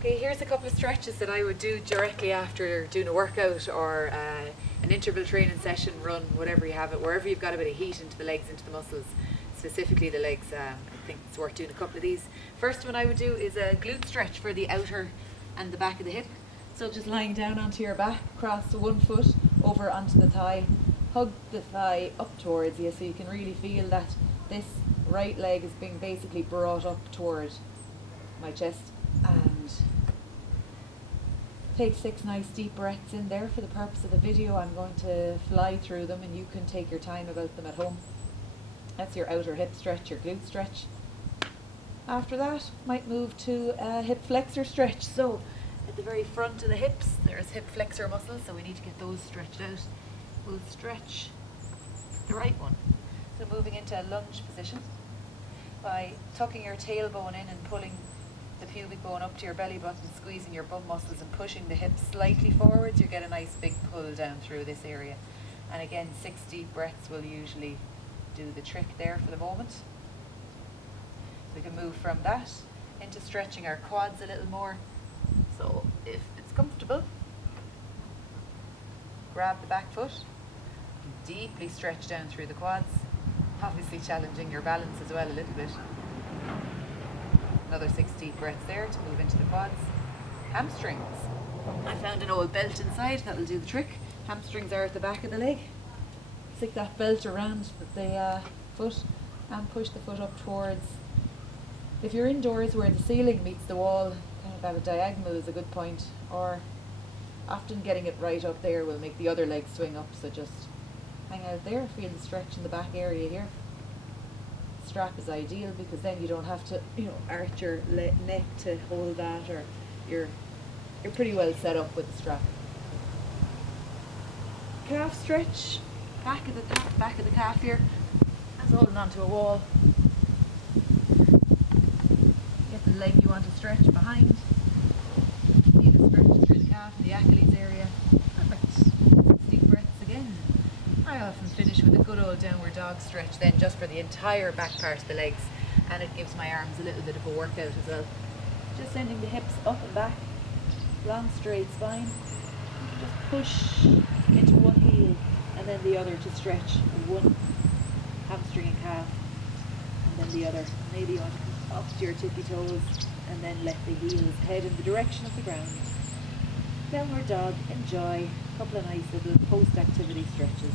Okay, here's a couple of stretches that I would do directly after doing a workout or an interval training session, run, whatever you have it, wherever you've got a bit of heat into the legs, into the muscles, specifically the legs. I think it's worth doing a couple of these. First one I would do is a glute stretch for the outer and the back of the hip. So just lying down onto your back, cross the one foot over onto the thigh, hug the thigh up towards you so you can really feel that this right leg is being basically brought up toward my chest. And take 6 nice deep breaths in there. For the purpose of the video, I'm going to fly through them and you can take your time about them at home. That's your outer hip stretch, your glute stretch. After that, might move to a hip flexor stretch. So at the very front of the hips, there's hip flexor muscles, so we need to get those stretched out. We'll stretch the right one. So moving into a lunge position by tucking your tailbone in and pulling the pubic bone up to your belly button, squeezing your bum muscles and pushing the hips slightly forwards. You get a nice big pull down through this area. And again, 6 deep breaths will usually do the trick there for the moment. We can move from that into stretching our quads a little more. So if it's comfortable, grab the back foot, deeply stretch down through the quads, obviously challenging your balance as well a little bit. Another 6 deep breaths there to move into the quads. Hamstrings. I found an old belt inside, that'll do the trick. Hamstrings are at the back of the leg. Stick that belt around the foot and push the foot up towards. If you're indoors where the ceiling meets the wall, kind of at a diagonal is a good point, or often getting it right up there will make the other leg swing up, so just hang out there, feel the stretch in the back area here. Strap is ideal because then you don't have to, arch your neck to hold that, or you're pretty well set up with the strap. Calf stretch, back of the calf here. That's holding onto a wall. Get the leg you want to stretch behind. Feel the stretch through the calf and the Achilles area. Perfect. Deep breaths again. I often finish with a good old downward dog stretch then, just for the entire back part of the legs, and it gives my arms a little bit of a workout as well. Just sending the hips up and back, long straight spine. Just push into one heel and then the other to stretch one hamstring and calf, and then the other. Maybe you want to come up to your tippy toes and then let the heels head in the direction of the ground. Downward dog, enjoy. A couple of nice little post-activity stretches.